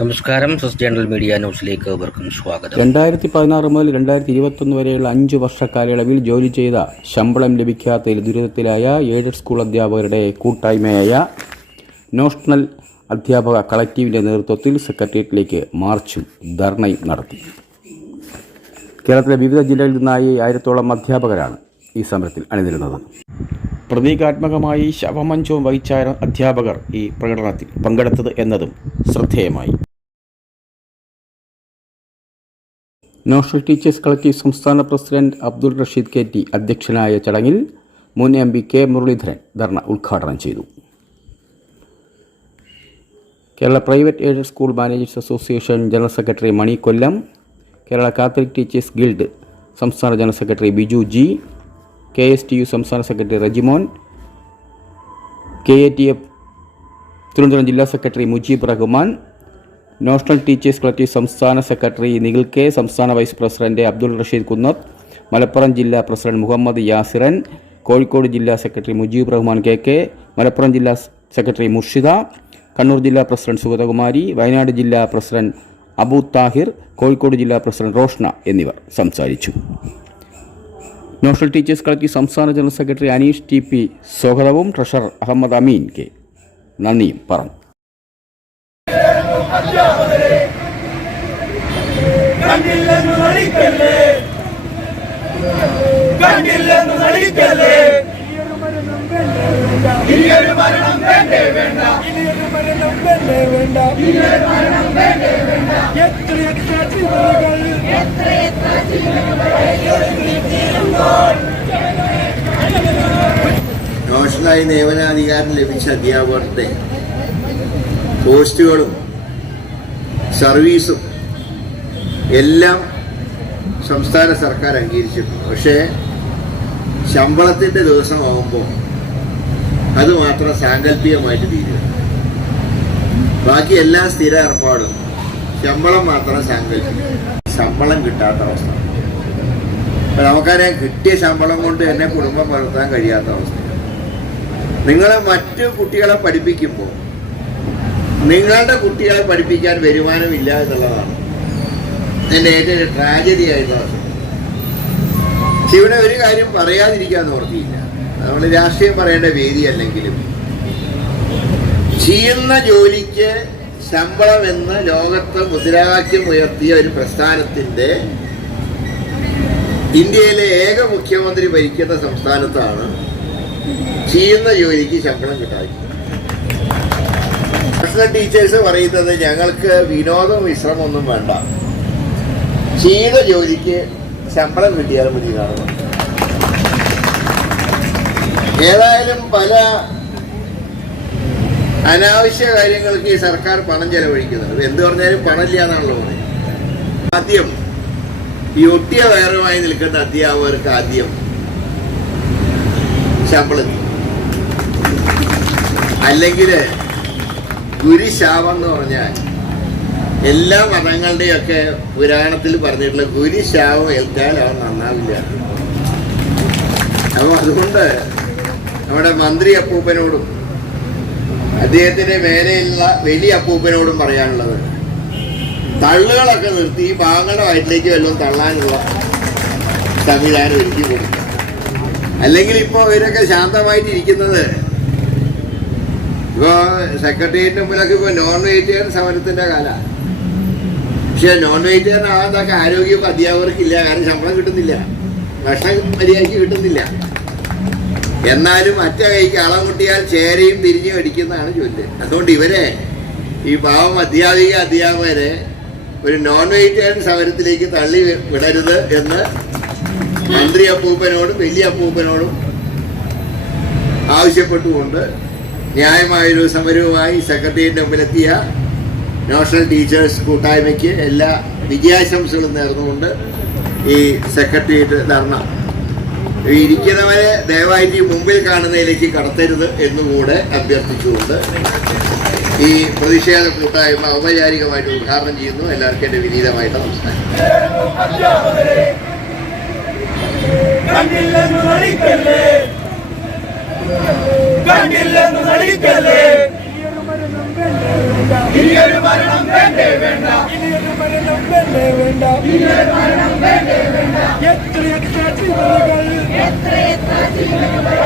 നമസ്കാരം സസ് journal media ന്യൂസിലേക്ക് ഏവർക്കും സ്വാഗതം. രണ്ടായിരത്തി പതിനാറ് മുതൽ രണ്ടായിരത്തി ഇരുപത്തൊന്ന് വരെയുള്ള അഞ്ച് വർഷ കാലയളവിൽ ജോലി ചെയ്ത ശമ്പളം ലഭിക്കാത്ത ദുരിതത്തിലായ എയ്ഡഡ് സ്കൂൾ അധ്യാപകരുടെ കൂട്ടായ്മയായ നാഷണൽ അധ്യാപക കളക്റ്റീവിന്റെ നേതൃത്വത്തിൽ സെക്രട്ടേറിയറ്റിലേക്ക് മാർച്ചും ധർണയും നടത്തി. കേരളത്തിലെ വിവിധ ജില്ലകളിൽ നിന്നായി ആയിരത്തോളം അധ്യാപകരാണ് ഈ സമരത്തിൽ അണിനിരുന്നത്. പ്രതീകാത്മകമായി ശവമഞ്ചവും വഹിച്ചായ അധ്യാപകർ ഈ പ്രകടനത്തിൽ പങ്കെടുത്തത് എന്നതും ശ്രദ്ധേയമായി. നാഷണൽ ടീച്ചേഴ്സ് കളക്റ്റീവ് സംസ്ഥാന president Abdul Rasheed K T അധ്യക്ഷനായ ചടങ്ങിൽ മുൻ M P K Muraleedharan dharna ഉദ്ഘാടനം ചെയ്തു. Kerala private aided school managers association general secretary Mani Kollam Kerala Catholic teachers guild സംസ്ഥാന general secretary Biju G K S T U സംസ്ഥാന secretary Rejimon K A T F Thiruvananthapuram ജില്ലാ secretary Mujeeb Rahman national teachers collective സംസ്ഥാന secretary Nikhil K സംസ്ഥാന vice president Abdul Rasheed കുന്നത്ത് മലപ്പുറം ജില്ലാ president Muhammad Yasiran Kozhikode ജില്ലാ secretary Mujeeb Rahman K K Malappuram ജില്ലാ secretary Murshida Kannur ജില്ലാ president Sugathakumari Wayanad ജില്ലാ president Abu Thahir Kozhikode ജില്ലാ പ്രസിഡന്റ് റോഷ്ന എന്നിവർ സംസാരിച്ചു. നാഷണൽ ടീച്ചേഴ്സ് കളക്റ്റീവ് സംസ്ഥാന general secretary Aneesh T P സ്വാഗതവും ട്രഷറർ അഹമ്മദ് അമീൻ കെ. നന്ദിയും പറഞ്ഞു. കണ്ടില്ലെന്ന് നടിക്കല്ലേ? കണ്ടില്ലെന്ന് നടിക്കല്ലേ? ഇനിയൊരു മരണം വേണ്ടേ വേണ്ട? ഇനിയൊരു മരണം വേണ്ടേ വേണ്ട? ഇനിയൊരു മരണം വേണ്ടേ വേണ്ട? എത്ര എത്ര ജീവനുകൾ? പ്രൊഫഷണലായി നിയമനാധികാരം ലഭിച്ച അധ്യാപകരുടെ പോസ്റ്റുകളും സർവീസും എല്ലാം സംസ്ഥാന സർക്കാർ അംഗീകരിച്ചിട്ടുണ്ട്. പക്ഷേ ശമ്പളത്തിന്റെ ദിവസമാകുമ്പോൾ അത് മാത്രം സാങ്കല്പികമായിട്ട് തീരുക. ബാക്കി എല്ലാ സ്ഥിര ഏർപ്പാടും ശമ്പളം മാത്രം സാങ്കല്പിക്കും ശമ്പളം കിട്ടാത്ത അവസ്ഥ. നമുക്കറിയാം കിട്ടിയ ശമ്പളം കൊണ്ട് തന്നെ കുടുംബം വളർത്താൻ കഴിയാത്ത അവസ്ഥ. നിങ്ങളെ മറ്റു കുട്ടികളെ പഠിപ്പിക്കുമ്പോൾ നിങ്ങളുടെ കുട്ടികളെ പഠിപ്പിക്കാൻ വരുമാനമില്ല എന്നുള്ളതാണ്. എന്റെ ഏറ്റവും ട്രാജഡി ആയിട്ടുള്ള ഇവിടെ ഒരു കാര്യം പറയാതിരിക്കാൻ ഓർത്തിയില്ല. നമ്മൾ രാഷ്ട്രീയം പറയേണ്ട വേദി അല്ലെങ്കിലും. ചെയ്യുന്ന ജോലിക്ക് ശമ്പളം എന്ന് ലോകത്ത് മുദ്രാവാക്യം ഉയർത്തിയ ഒരു പ്രസ്ഥാനത്തിന്റെ ഇന്ത്യയിലെ ഏക മുഖ്യമന്ത്രി ഭരിക്കുന്ന സംസ്ഥാനത്താണ് ചെയ്യുന്ന ജോലിക്ക് ശമ്പളം കിട്ടാതിരിക്കുന്നത്. പ്രൊഫഷണൽ ടീച്ചേഴ്സ് പറയുന്നത് ഞങ്ങൾക്ക് വിനോദവും വിശ്രമൊന്നും വേണ്ട. ചെയ്ത ജോലിക്ക് ശമ്പളം കിട്ടിയാൽ മതി ഏതായാലും പല അനാവശ്യ കാര്യങ്ങൾക്ക് ഈ സർക്കാർ പണം ചെലവഴിക്കുന്നുണ്ട്. എന്ത് പറഞ്ഞാലും പണമില്ല എന്നാണല്ലോ ആദ്യം ഈ ഒട്ടിയ വയറുമായി നിൽക്കുന്ന അധ്യാപകർക്ക് ആദ്യം ശമ്പളം അല്ലെങ്കിൽ ഗുരുശാപം എന്ന് പറഞ്ഞാൽ എല്ലാ മതങ്ങളുടെയൊക്കെ പുരാണത്തിൽ പറഞ്ഞിട്ടുള്ള ഗുരുശാപം ഏൽക്കാൻ അവൻ നന്നാവില്ല. അപ്പൊ അതുകൊണ്ട് നമ്മുടെ മന്ത്രി അപ്പൂപ്പനോടും അദ്ദേഹത്തിന്റെ മേലെയുള്ള വലിയ അപ്പൂപ്പനോടും പറയാനുള്ളത് തള്ളുകളൊക്കെ നിർത്തി ഈ പാവങ്ങളുടെ വയറ്റിലേക്ക് വല്ലതും തള്ളാനുള്ള സംവിധാനം ഒരുക്കി കൊടുക്കുക. അല്ലെങ്കിൽ ഇപ്പോൾ ഇവരൊക്കെ ശാന്തമായിട്ട് ഇരിക്കുന്നത് ഇപ്പോൾ സെക്രട്ടേറിയറ്റിന് മുമ്പിലൊക്കെ ഇപ്പോൾ നോൺ വെജിറ്റേറിയൻ സമരത്തിന്റെ കാലമാണ് പക്ഷെ നോൺ വെജിറ്റേറിയൻ ആവാതൊക്കെ ആരോഗ്യം അധ്യാപകർക്കില്ല കാരണം ശമ്പളം കിട്ടുന്നില്ല. ഭക്ഷണം മര്യാദയ്ക്ക് കിട്ടുന്നില്ല. എന്നാലും അറ്റ കൈക്ക് അളം കുട്ടിയാൽ ചേരയും തിരിഞ്ഞു അടിക്കുന്നതാണ് ചൊല്ല് അതുകൊണ്ട് ഇവരെ ഈ പാവം അധ്യാപിക അധ്യാപകരെ ഒരു നോൺ വെജിറ്റേറിയൻ സമരത്തിലേക്ക് തള്ളി വിടരുത് എന്ന് മന്ത്രി അപ്പൂപ്പനോടും വലിയ അപ്പൂപ്പനോടും ആവശ്യപ്പെട്ടുകൊണ്ട് ന്യായമായൊരു സമരവുമായി സെക്രട്ടേറിയറ്റിന് മുമ്പിലെത്തിയ നാഷണൽ ടീച്ചേഴ്സ് കൂട്ടായ്മയ്ക്ക് എല്ലാ വിജയാശംസകളും നേർന്നുകൊണ്ട് ഈ സെക്രട്ടേറിയറ്റ് ധർണ. ഇരിക്കുന്നവരെ ദയവായിട്ട് ഈ മുമ്പിൽ കാണുന്നതിലേക്ക് കടത്തരുത് എന്നുകൂടെ അഭ്യർത്ഥിച്ചുകൊണ്ട് ഈ പ്രതിഷേധ കൂട്ടായ്മ ഔപചാരികമായിട്ട് ഉദ്ഘാടനം ചെയ്യുന്നു. എല്ലാവർക്കും എന്റെ വിനീതമായിട്ട് നമസ്കാരം. കണ്ടില്ലെന്ന് നടിക്കല്ലേ? ഇനിയൊരു മരണം വേണ്ടേ വേണ്ട? ഇനിയൊരു മരണം വേണ്ടേ വേണ്ട? ഇനിയൊരു മരണം വേണ്ടേ വേണ്ട? എത്ര എത്ര ജീവനുകൾ എത്ര എത്ര ചിതറുകൾ